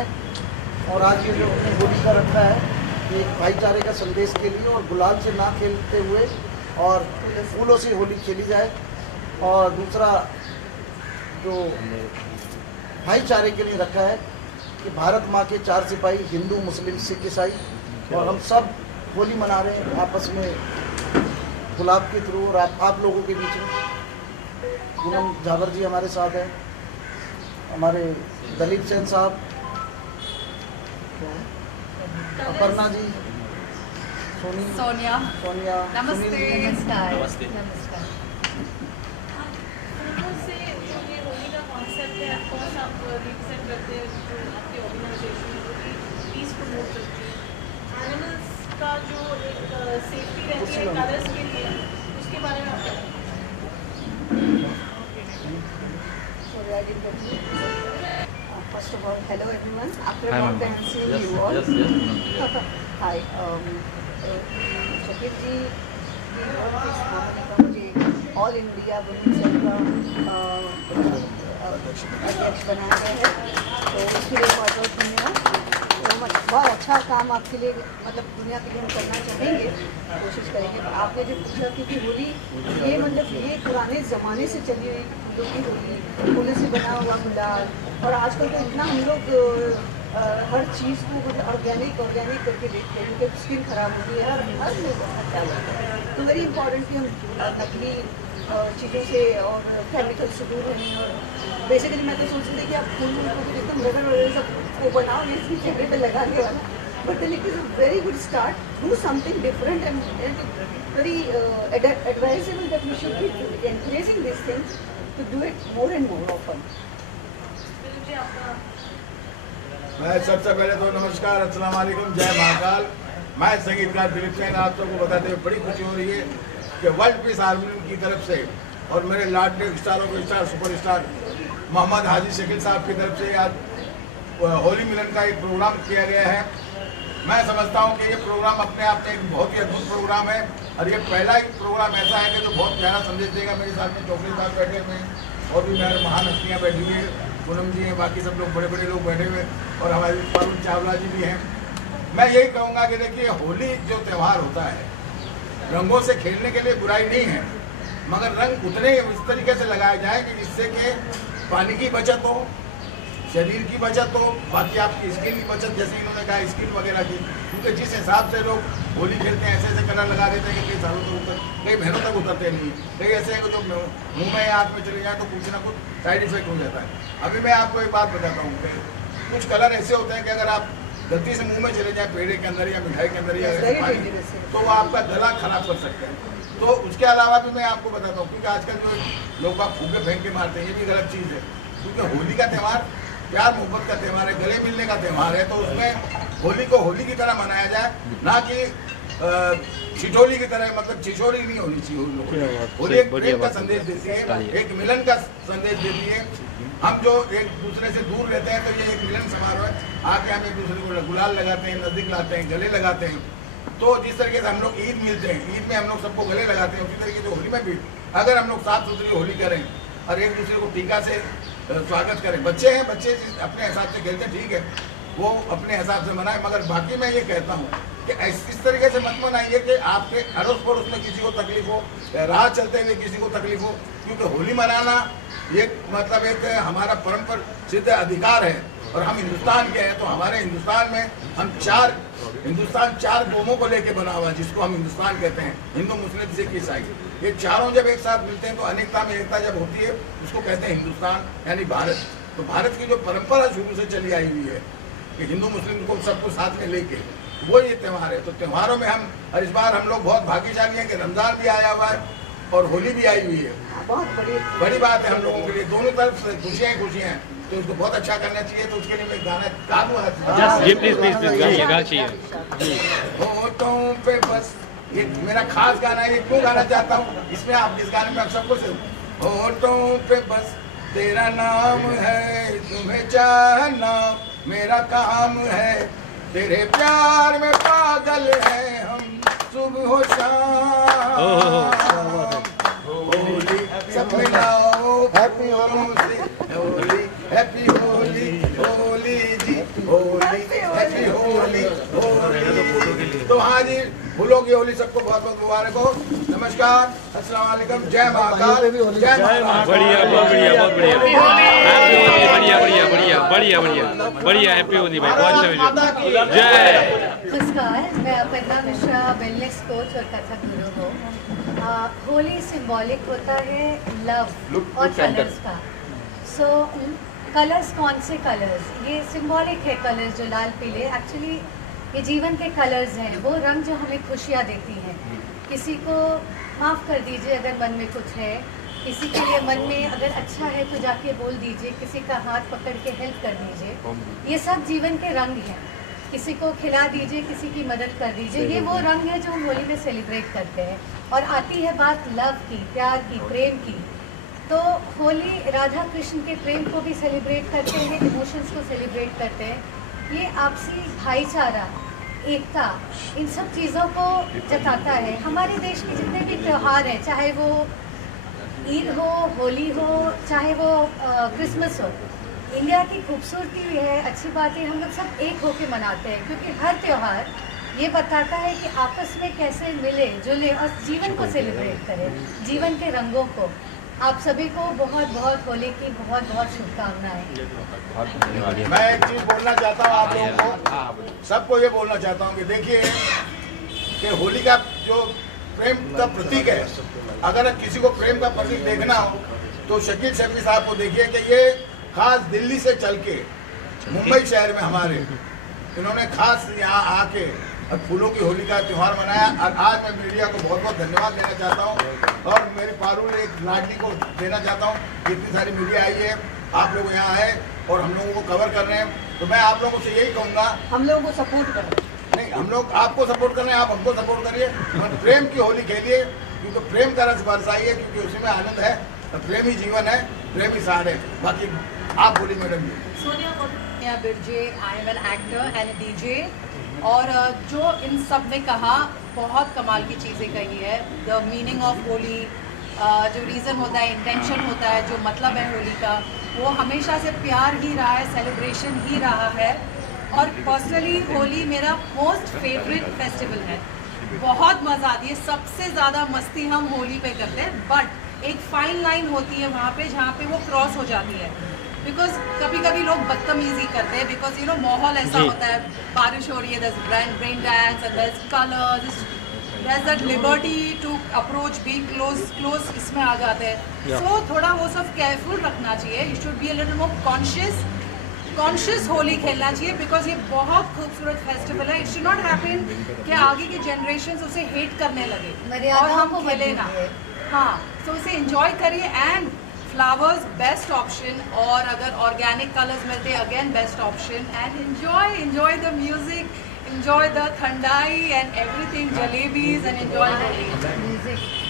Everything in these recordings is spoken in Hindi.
शुभकामनाएं। और आज ये जो अपने होली का रखा है ये एक भाईचारे का संदेश के लिए, और गुलाल से ना खेलते हुए और फूलों से होली खेली जाए। और दूसरा जो भाईचारे के लिए रखा है कि भारत माँ के 4 सिपाही हिंदू, मुस्लिम, सिख, ईसाई, और हम सब होली मना रहे हैं आपस में गुलाब के थ्रू। और आप लोगों के बीच में पूनम जावर जी हमारे साथ हैं, हमारे दलीप सेन साहब, अपर्णा जी, सोनिया, नमस्ते। नमस्कार। नमस्ते। नमस्कार। से जो ये होली का कॉन्सेप्ट है, ऑफकोर्स आप रिप्रेजेंट करते हैं जो आपकी ऑर्गेनाइजेशन है, जो कि पीस प्रमोट करती है। एनिमल्स का जो एक सेफ्टी रहती है कलर्स के लिए, उसके बारे में आप क्या कहेंगे? First of all, hello everyone. After Hi, a long ma'am. time I'm seeing Yes, you all. yes. Hi. Shakeel जी की बहुत इस मामले का मुझे ऑल इंडिया वुमेन्स सेल का अध्यक्ष बनाया गया है, तो उसके लिए बहुत बहुत धन्यवाद। तो बहुत अच्छा काम आपके लिए, मतलब दुनिया के लिए हम करना चाहेंगे, कोशिश करेंगे। आपने जो पूछा कि होली ये मतलब ये पुराने ज़माने से चली हुई फूलों की होली, फूलों से बना हुआ गुलाल, और आजकल तो इतना हम लोग हर चीज़ को मतलब ऑर्गेनिक करके देखते हैं क्योंकि स्किन खराब होती है, हर लोग अपना ख्याल रखते हैं। तो वेरी इंपॉर्टेंट कि हम नकली चीज़ों से और केमिकल से दूर रहें। और बेसिकली मैं तो सोचती थी कि आप फूल को तो एकदम रगड़ सब वो बनाओ ये इसके चेहरे पे लगाने वाला, but then it is a very good start, do something different and very advisable that we should be encouraging this things to do it more and more often. मुझे आपका मैं सबसे पहले तो नमस्कार, अस्सलाम वालेकुम, जय महाकाल। मैं संगीतकार दिलीप सेन आप सबको बताते हुए बड़ी खुशी हो रही है कि वर्ल्ड पीस आर्मी की तरफ से और मेरे लाडले स्टारों के स्टार सुपरस्टार मोहम्मद हाजी शकील साहब की तरफ से आज होली मिलन का एक प्रोग्राम किया गया है। मैं समझता हूँ कि ये प्रोग्राम अपने आप में एक बहुत ही अद्भुत प्रोग्राम है, और ये पहला ही प्रोग्राम ऐसा है कि जो बहुत प्यारा संदेश देगा। मेरे साथ में चौकड़ी साहब बैठे हुए हैं और भी मेरे महान हस्तियाँ बैठी हुई हैं, पूनम जी हैं, बाकी सब लोग बड़े बड़े लोग बैठे हुए, और हमारे वरुण चावला जी भी हैं। मैं यही कहूँगा कि देखिए, होली जो त्यौहार होता है रंगों से खेलने के लिए बुराई नहीं है, मगर रंग उतने इस तरीके से लगाए जाए कि जिससे कि पानी की बचत हो, शरीर की बचत हो, बाकी आपकी स्किन की बचत, जैसे इन्होंने कहा स्किन वगैरह की, क्योंकि जिस हिसाब से लोग होली खेलते हैं ऐसे ऐसे कलर लगा देते हैं कि कई सालों तक कई महीनों तक उतरते नहीं, कई ऐसे हैं कि जो मुँह में आँख में चले जाए तो कुछ ना कुछ साइड इफेक्ट हो जाता है। अभी मैं आपको एक बात बताता हूँ कि कुछ कलर ऐसे होते हैं कि अगर आप गलती से मुंह में चले जाए पेड़े के अंदर या मिठाई के अंदर या तो वो आपका गला खराब कर सकते हैं। तो उसके अलावा भी मैं आपको बताता हूँ, क्योंकि आजकल जो लोग बाग फूके फेंक के मारते हैं ये भी गलत चीज़ है, क्योंकि होली का त्यौहार प्यार मोहब्बत का त्यौहार है, गले मिलने का त्यौहार है। तो उसमें होली को होली की तरह मनाया जाए, ना कि छिछोली की तरह, मतलब छिछोली नहीं होनी चाहिए। होली एक प्रेम का संदेश देती है, एक मिलन का संदेश देती है। हम जो एक दूसरे से दूर रहते हैं तो ये एक मिलन समारोह है, आके हम एक दूसरे को गुलाल लगाते हैं, नजदीक लाते हैं, गले लगाते हैं। तो जिस तरीके से हम लोग ईद मिलते हैं, ईद में हम लोग सबको गले लगाते हैं, उसी तरीके से होली में भी अगर हम लोग साफ सुथरी होली करें और एक दूसरे को टीका से स्वागत करें। बच्चे हैं, बच्चे अपने हिसाब से खेलते हैं, ठीक है, वो अपने हिसाब से मनाए, मगर बाकी मैं ये कहता हूँ कि इस तरीके से मत मनाइए कि आपके अड़ोस पड़ोस में किसी को तकलीफ हो, राह चलते हुए किसी को तकलीफ हो, क्योंकि होली मनाना ये मतलब एक हमारा परंपरा सिद्ध अधिकार है। और हम हिंदुस्तान के हैं, तो हमारे हिंदुस्तान में हिंदुस्तान चार कौमों को लेके बना हुआ है, जिसको हम हिंदुस्तान कहते हैं, हिंदू, मुस्लिम, सिख, ईसाई। ये चारों जब एक साथ मिलते हैं तो अनेकता में एकता जब होती है, उसको कहते हैं हिंदुस्तान यानी भारत। तो भारत की जो परंपरा शुरू से चली आई हुई है कि हिंदू मुस्लिम को सबको साथ में लेके, वो ये त्यौहार है। तो त्योहारों में हम, और इस बार हम लोग बहुत भाग्यशाली हैं कि रमजान भी आया हुआ है और होली भी आई हुई है। बहुत बड़ी बात है हम लोगों के लिए, दोनों तरफ से खुशियाँ ही खुशियाँ हैं, तो उसको बहुत अच्छा करना चाहिए। तो उसके लिए मैं गाना गा दूँ? जी प्लीज गाना चाहिए जी। होठों पे बस, ये मेरा खास गाना है, ये क्यों गाना चाहता हूँ, इसमें आप इस गाने में आप सबको से होठों पे बस तेरा नाम है, तुम्हें चाहना मेरा काम है, तेरे प्यार में पागल है हम सुबह हो शाम। होली सब मिलाओ, हैप्पी होली, हैप्पी होली, होली जी, फूलों की होली सबको बहुत बहुत मुबारक हो। नमस्कार, अस्सलाम वालेकुम, जय महाकाल, जय महाकाल। बढ़िया, बहुत बढ़िया, बहुत बढ़िया, बढ़िया बढ़िया बढ़िया बढ़िया बढ़िया बढ़िया, हैप्पी होली भाई, बहुत अच्छा। जय। नमस्कार, मैं अपर्णा मिश्रा, वेलनेस कोच और कथक गुरु हूँ। होली सिंबॉलिक होता है लव और कलर्स का। सो कलर्स, कौन से कलर्स? ये सिंबॉलिक है कलर्स, जो लाल पीले, एक्चुअली ये जीवन के कलर्स हैं, वो रंग जो हमें खुशियाँ देती हैं। किसी को माफ़ कर दीजिए अगर मन में कुछ है, किसी के लिए मन में अगर अच्छा है तो जाके बोल दीजिए, किसी का हाथ पकड़ के हेल्प कर दीजिए। ये सब जीवन के रंग हैं। किसी को खिला दीजिए, किसी की मदद कर दीजिए, ये वो रंग है जो हम होली में सेलिब्रेट करते हैं। और आती है बात लव की, प्यार की, प्रेम की, तो होली राधा कृष्ण के प्रेम को भी सेलिब्रेट करते हैं, इमोशंस को सेलिब्रेट करते हैं। ये आपसी भाईचारा, एकता, इन सब चीज़ों को जताता है। हमारे देश के जितने भी त्यौहार हैं, चाहे वो ईद हो, होली हो, चाहे वो क्रिसमस हो, इंडिया की खूबसूरती भी है, अच्छी बात है, हम लोग सब एक होके मनाते हैं, क्योंकि हर त्यौहार ये बताता है कि आपस में कैसे मिले जुले और जीवन को सेलिब्रेट करें, जीवन के रंगों को। आप सभी को बहुत बहुत होली की बहुत बहुत शुभकामनाएं। मैं एक चीज बोलना चाहता हूँ आप लोगों को, सबको ये बोलना चाहता हूँ कि देखिए कि होली का जो प्रेम का प्रतीक है, अगर किसी को प्रेम का प्रतीक देखना हो तो शकील शफी साहब को देखिए कि ये खास दिल्ली से चल के मुंबई शहर में हमारे इन्होंने खास यहाँ आके और फूलों की होली का त्यौहार मनाया। और आज मैं मीडिया को बहुत बहुत धन्यवाद देना चाहता हूँ और मेरे पारुल एक लाडली को देना चाहता हूँ कि इतनी सारी मीडिया आई है, आप लोग यहाँ आए और हम लोगों को कवर कर रहे हैं। तो मैं आप लोगों से यही कहूँगा, हम लोगों को सपोर्ट करें। नहीं, हम लोग आपको सपोर्ट कर रहे हैं, आप हमको सपोर्ट करिए, प्रेम की होली खेलिए, क्योंकि प्रेम का रस बरसाइए, क्योंकि उसी में आनंद है। प्रेम ही जीवन है, प्रेम ही सार है। बाकी आप बोलिए madam ji. Sonia Birje, I am an actor and DJ, और जो इन सब ने कहा बहुत कमाल की चीज़ें कही है। द मीनिंग ऑफ होली, जो रीज़न होता है, इंटेंशन होता है, जो मतलब है होली का, वो हमेशा से प्यार ही रहा है, सेलिब्रेशन ही रहा है। और पर्सनली होली मेरा मोस्ट फेवरेट फेस्टिवल है, बहुत मज़ा आती है, सबसे ज़्यादा मस्ती हम होली पे करते हैं। बट एक फाइन लाइन होती है वहाँ पे जहाँ पे वो क्रॉस हो जाती है, बिकॉज कभी कभी लोग बदतमीजी करते हैं, बिकॉज यू नो माहौल ऐसा होता है, बारिश हो रही है, there's rain dance and there's colors, there's that liberty to approach, be close इसमें आ जाते हैं। So थोड़ा वो सब केयरफुल रखना चाहिए, you should be a little more conscious Holi खेलना चाहिए, बिकॉज ये बहुत खूबसूरत फेस्टिवल है। इट शुड नॉट हैपन कि आगे की जनरेशन उसे हेट करने लगे और हम खेले ना। हाँ, तो उसे एंजॉय करिए। एंड फ्लावर्स बेस्ट ऑप्शन, और अगर ऑर्गेनिक कलर्स मिलते हैं again best option. And enjoy the music, enjoy the thandai and everything, jalebis, and enjoy Holi.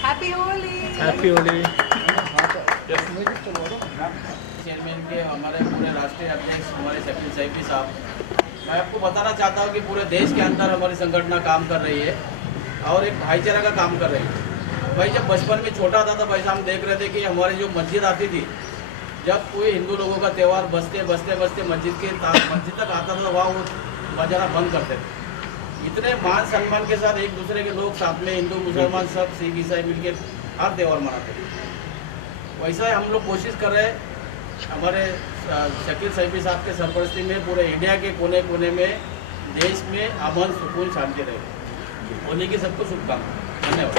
Happy Holi. Happy Holi. Chairman के हमारे पूरे राष्ट्रीय अध्यक्ष हमारे शकील सैफी साहब, मैं आपको बताना चाहता हूँ कि पूरे देश के अंदर हमारी संगठन काम कर रही है और एक भाईचारा का काम कर रही है। भाई जब बचपन में छोटा था तो भाई साहब हम देख रहे थे कि हमारी जो मस्जिद आती थी, जब कोई हिंदू लोगों का त्यौहार बसते मस्जिद तक आता था तो वहाँ वो बजाना बंद करते थे। इतने मान सम्मान के साथ एक दूसरे के लोग साथ में, हिंदू मुसलमान सब सिख ईसाई मिलकर हर त्यौहार मनाते थे। वैसा ही हम लोग कोशिश कर रहे हैं हमारे शकील सैफी साहब के सरपरस्ती में पूरे इंडिया के कोने कोने में, देश में अमन सुकून शांति रहे। होली की सबको शुभकामनाएं। धन्यवाद।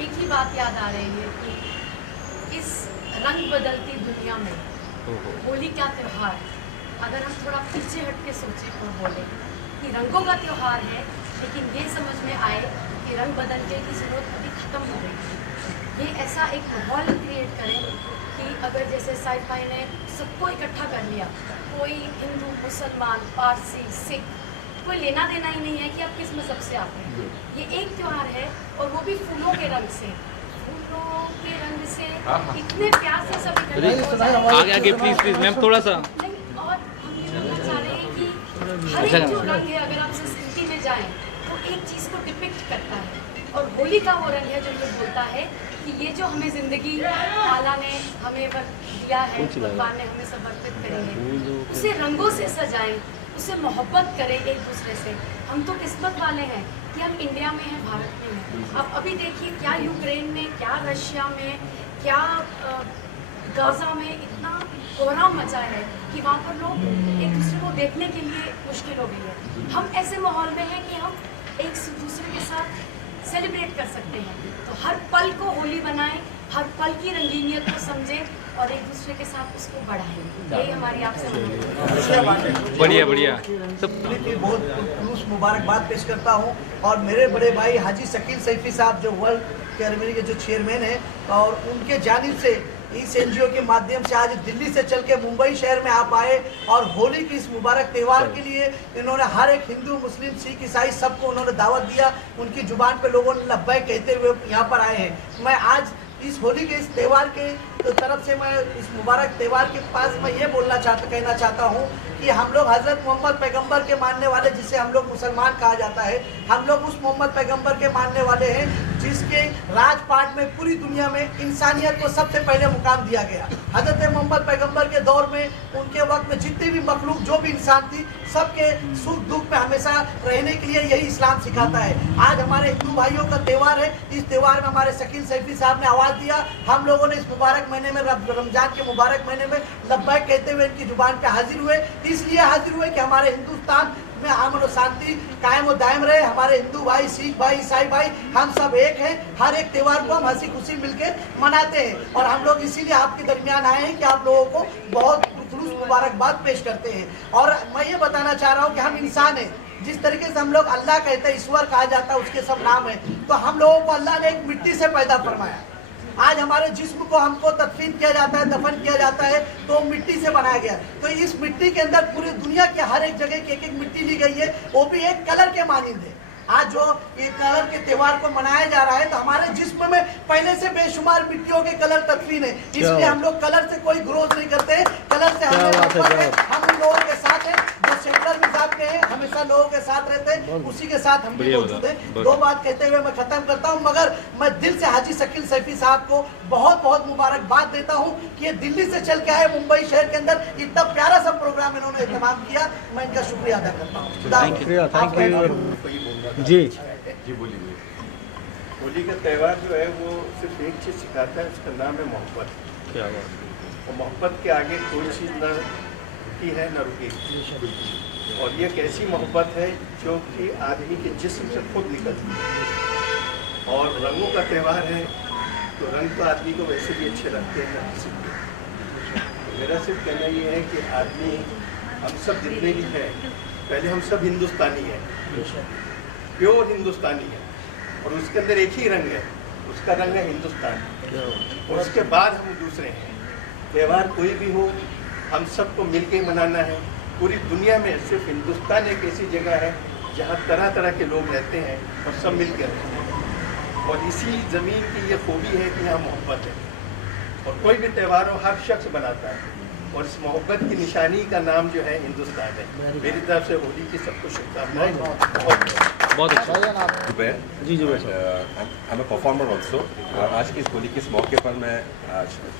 एक ही बात याद आ रही है कि इस रंग बदलती दुनिया में होली क्या त्यौहार, अगर हम थोड़ा पीछे हट के सोचें और बोलें कि रंगों का त्यौहार है, लेकिन ये समझ में आए कि रंग बदलने की ज़रूरत अभी ख़त्म हो गई है। ये ऐसा एक माहौल क्रिएट करें कि अगर जैसे साई-फाई ने सबको इकट्ठा कर लिया, कोई हिंदू, मुसलमान, पारसी, सिख, कोई लेना देना ही नहीं है कि आप किस मज़हब से आते हैं। ये एक त्यौहार है और वो भी फूलों के रंग से, फूलों के रंग से इतने प्यार से सब आगे प्लीज मैम थोड़ा सा। और हम ये बोलना चाह रहे हैं कि हर एक जो रंग है, अगर आप संस्कृति में जाएं तो एक चीज़ को डिपिक्ट करता है, और होली का वो रंग है जो ये बोलता है कि ये जो हमें ज़िंदगी ताला ने हमें दिया है, भगवान ने हमें समर्पित करी है, उसे रंगों से सजाएं, उससे मोहब्बत करें एक दूसरे से। हम तो किस्मत वाले हैं कि हम इंडिया में हैं, भारत में हैं। अब अभी देखिए क्या यूक्रेन में, क्या रशिया में, क्या गाजा में इतना कोहराम मचा है कि वहाँ पर लोग एक दूसरे को देखने के लिए मुश्किल हो गई है। हम ऐसे माहौल में हैं कि हम एक दूसरे के साथ सेलिब्रेट कर सकते हैं। तो हर पल को होली बनाएं, हर पल की रंगीनियत को समझें और एक दूसरे के साथ उसको बढ़ाएं। यही हमारी आपसे बढ़िया बढ़िया सब बहुत खुलूस मुबारकबाद पेश करता हूँ। और मेरे बड़े भाई हाजी शकील सैफी साहब जो वर्ल्ड कैरमेरी के जो चेयरमैन हैं, और उनके जानिब से इस एनजीओ के माध्यम से आज दिल्ली से चल के मुंबई शहर में आप आए और होली की इस मुबारक त्यौहार के लिए इन्होंने हर एक हिंदू, मुस्लिम, सिख, ईसाई सबको उन्होंने दावत दिया। उनकी जुबान पे लोगों ने लब्बैक कहते हुए यहाँ पर आए हैं। मैं आज इस होली के इस त्यौहार के तरफ से मैं इस मुबारक त्यौहार के पास मैं ये कहना चाहता हूँ कि हम लोग हज़रत मोहम्मद पैगंबर के मानने वाले, जिसे हम लोग मुसलमान कहा जाता है, हम लोग उस मोहम्मद पैगंबर के मानने वाले हैं जिसके राजपाट में पूरी दुनिया में इंसानियत को सबसे पहले मुकाम दिया गया। हज़रत मोहम्मद पैगंबर के दौर में, उनके वक्त में जितने भी मखलूक, जो भी इंसान थी, सबके सुख दुख में हमेशा रहने के लिए यही इस्लाम सिखाता है। आज हमारे हिंदू भाइयों का त्यौहार है। इस त्यौहार में हमारे शकील सैफी साहब ने आवाज़ दिया। हम लोगों ने इस मुबारक महीने में, रमजान के मुबारक महीने में लब्बैक कहते हुए इनकी जुबान पे हाजिर हुए। इसलिए हाजिर हुए कि हमारे हिंदुस्तान में अमन और शांति कायम और दायम रहे। हमारे हिंदू भाई, सिख भाई, ईसाई भाई, हम सब एक हैं। हर एक त्यौहार को हम हंसी खुशी मिलकर मनाते हैं और हम लोग इसीलिए आपके दरमियान आए हैं कि आप लोगों को बहुत खुलूस मुबारकबाद पेश करते हैं। और मैं ये बताना चाह रहा हूँ कि हम इंसान हैं। जिस तरीके से हम लोग अल्लाह कहते हैं, ईश्वर कहा जाता है, उसके सब नाम है, तो हम लोगों को अल्लाह ने एक मिट्टी से पैदा फरमाया। आज हमारे जिस्म को हमको तदफीन किया जाता है, दफन किया जाता है, तो मिट्टी से बनाया गया। तो इस मिट्टी के अंदर पूरी दुनिया के हर एक जगह की एक मिट्टी ली गई है, वो भी एक कलर के मानिंद है। आज जो ये कलर के त्यौहार को मनाया जा रहा है, तो हमारे जिस्म में पहले से बेशुमार मिट्टियों के कलर तदफीन है। इसलिए हम लोग कलर से कोई ग्रोथ नहीं करते, कलर से हम उन लोगों के साथ हैं जो सेकुलर मिजाज के हैं, हमेशा लोगों के साथ रहते हैं, उसी के साथ हम भी मौजूद हैं। दो बात कहते हुए मैं खत्म करता हूं, मगर मैं दिल से हाजी शकील सैफी साहब को बहुत बहुत मुबारकबाद देता हूं कि ये दिल्ली से चल के आए, मुंबई शहर के अंदर इतना प्यारा सा प्रोग्राम इन्होंने इत्तेमाम किया। मैं इनका शुक्रिया अदा करता हूँ। जी बोलिए। होली का त्यौहार जो है वो सिर्फ एक चीज़ सिखाता है, उसका नाम है मोहब्बत। क्या बात, और मोहब्बत के आगे कोई चीज़ न रुकी है न रुकेगी। और ये एक ऐसी मोहब्बत है जो कि आदमी के जिस्म से खुद निकलती है। और रंगों का त्यौहार है, तो रंग तो आदमी को वैसे भी अच्छे लगते हैं, किसी को। मेरा सिर्फ कहना ये है कि आदमी, हम सब जितने भी हैं, पहले हम सब हिंदुस्तानी हैं, प्योर हिंदुस्तानी है, और उसके अंदर एक ही रंग है, उसका रंग है हिंदुस्तान। और उसके बाद हम दूसरे हैं। त्यौहार कोई भी हो, हम सबको मिल के मनाना है। पूरी दुनिया में सिर्फ हिंदुस्तान एक ऐसी जगह है जहाँ तरह तरह के लोग रहते हैं और सब मिल के रहते हैं। और इसी ज़मीन की ये खूबी है कि यहाँ मोहब्बत है। और कोई भी त्यौहार हो, हर शख्स बनाता है, और इस मोहब्बत की निशानी का नाम जो है हिंदुस्तान है। मेरी तरफ से होली की सबको शुभकामनाएं। बहुत अच्छा। जी जी आई एम परफॉर्मर ऑल्सो। आज की इस होली के इस मौके पर मैं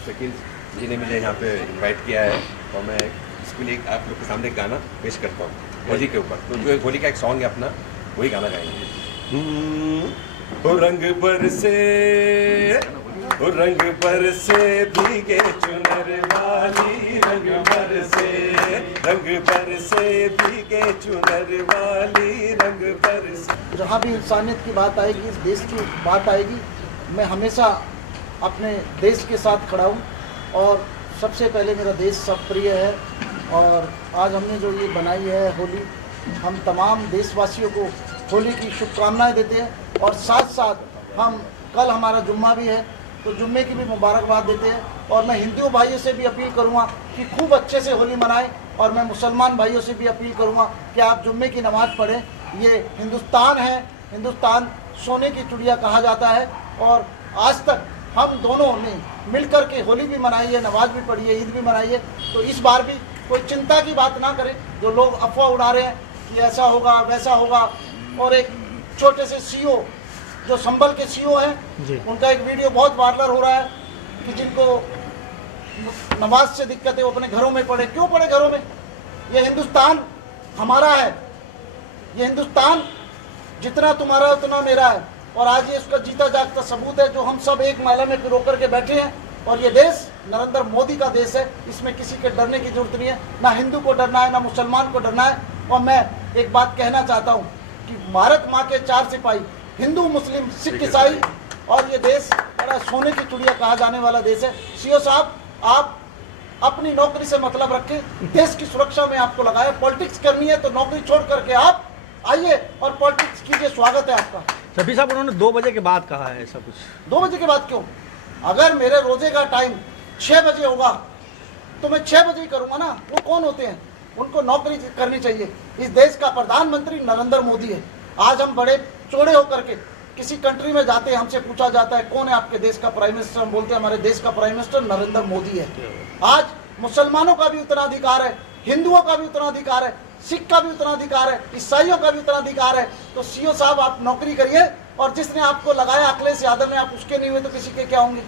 शकील जी ने मुझे यहाँ पे इनवाइट किया है, और मैं इसके लिए आप लोग के सामने एक गाना पेश करता हूँ होली के ऊपर। तो जो होली का एक सॉन्ग है अपना, वही गाना गाएंगे। रंग बरसे, रंग बरसे भीगे चुनर वाली, रंग बरसे, रंग बरसे भीगे चुनर वाली, रंग बरसे। जहाँ भी इंसानियत की बात आएगी, इस देश की बात आएगी, मैं हमेशा अपने देश के साथ खड़ा हूँ। और सबसे पहले मेरा देश सब प्रिय है। और आज हमने जो ये बनाई है होली, हम तमाम देशवासियों को होली की शुभकामनाएं देते हैं। और साथ साथ हम, कल हमारा जुम्मा भी है, तो जुम्मे की भी मुबारकबाद देते हैं। और मैं हिंदू भाइयों से भी अपील करूँगा कि खूब अच्छे से होली मनाएं, और मैं मुसलमान भाइयों से भी अपील करूँगा कि आप जुम्मे की नमाज़ पढ़ें। ये हिंदुस्तान है, हिंदुस्तान सोने की चिड़िया कहा जाता है। और आज तक हम दोनों ने मिलकर के होली भी मनाई है, नमाज भी पढ़ी है, ईद भी मनाई है। तो इस बार भी कोई चिंता की बात ना करें, जो लोग अफवाह उड़ा रहे हैं कि ऐसा होगा वैसा होगा। और एक छोटे से सीओ, जो संभल के सीओ हैं, उनका एक वीडियो बहुत वायरल हो रहा है कि जिनको नमाज से दिक्कत है वो अपने घरों में पढ़े। क्यों पढ़े घरों में? ये हिंदुस्तान हमारा है, ये हिंदुस्तान जितना तुम्हारा उतना मेरा है, और आज ये उसका जीता जागता सबूत है जो हम सब एक माला में पिरो करके बैठे हैं। और ये देश नरेंद्र मोदी का देश है, इसमें किसी के डरने की जरूरत नहीं है, ना हिंदू को डरना है ना मुसलमान को डरना है। और मैं एक बात कहना चाहता हूँ कि भारत माँ के 4 सिपाही, हिंदू मुस्लिम सिख ईसाई, और ये देश बड़ा सोने की चिड़िया कहा जाने वाला देश है। सीओ साहब, आप अपनी नौकरी से मतलब रखें, देश की सुरक्षा में आपको लगाया। पॉलिटिक्स करनी है तो नौकरी छोड़ करके आप आइए और पॉलिटिक्स कीजिए, स्वागत है आपका। शफी साहब, उन्होंने 2 बजे के बाद कहा है ऐसा कुछ। 2 बजे के बाद क्यों? अगर मेरे रोजे का टाइम 6 बजे होगा तो मैं 6 बजे ही करूंगा ना। वो कौन होते हैं? उनको नौकरी करनी चाहिए। इस देश का प्रधानमंत्री नरेंद्र मोदी है। आज हम बड़े चौड़े होकर के किसी कंट्री में जाते हैं, हमसे पूछा जाता है कौन है आपके देश का प्राइम मिनिस्टर, हम बोलते हैं हमारे देश का प्राइम मिनिस्टर नरेंद्र मोदी है। आज मुसलमानों का भी उतना अधिकार है, हिंदुओं का भी उतना अधिकार है, सिख का भी उतना अधिकार है, ईसाइयों का भी उतना अधिकार है। तो सीओ साहब, आप नौकरी करिए, और जिसने आपको लगाया अखिलेश यादव ने, आप उसके नहीं हुए तो किसी के क्या होंगे?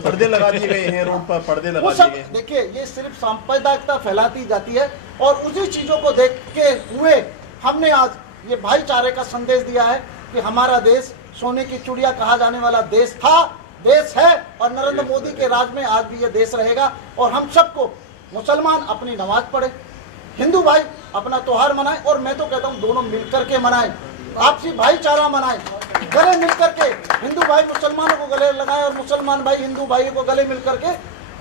पर्दे लगा दिए गए हैं रोड पर, पर्दे लगा वो दिए सब गए। देखिए, ये सिर्फ सांप्रदायिकता फैलाती जाती है, और उसी चीजों को देख के हुए हमने आज ये भाईचारे का संदेश दिया है कि हमारा देश सोने की चिड़िया कहा जाने वाला देश था, देश है, और नरेंद्र मोदी के राज में आज भी ये देश रहेगा। और हम सबको, मुसलमान अपनी नमाज पढ़े, हिंदू भाई अपना त्योहार मनाए, और मैं तो कहता हूँ दोनों मिलकर के मनाए, आपसी भाईचारा मनाए, गले मिलकर के हिंदू भाई मुसलमानों को गले लगाए और मुसलमान भाई हिंदू भाइयों को गले मिलकर के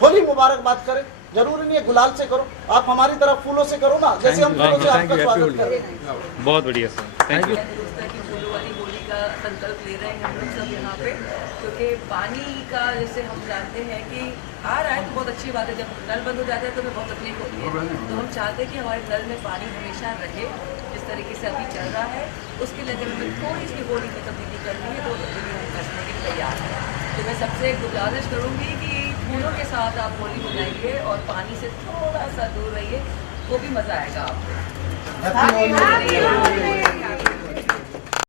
होली मुबारकबाद करें। जरूरी नहीं है गुलाल से करो, आप हमारी तरफ फूलों से करो ना, जैसे हम फूलों से आपका स्वागत करें। बहुत बढ़िया सर, थैंक यू। फूलों वाली होली का संकल्प ले रहे हैं हम लोग सब यहाँ पे, क्योंकि पानी का जैसे हम जानते हैं कि आ रहा है तो बहुत अच्छी बात है, जब नल बंद हो जाता है तो हमें बहुत तकलीफ होती है। तो हम चाहते हैं कि हमारे नल में पानी हमेशा रहे, जिस तरीके से अभी चल रहा है। उसके लिए अगर हमें थोड़ी सी होली की तब्दीली करनी है तो तब्दीली हम करने के लिए तैयार हैं। तो मैं सबसे एक गुजारिश करूँगी कि फूलों के साथ आप होली मनाइए और पानी से थोड़ा सा दूर रहिए, वो भी मज़ा आएगा आपको।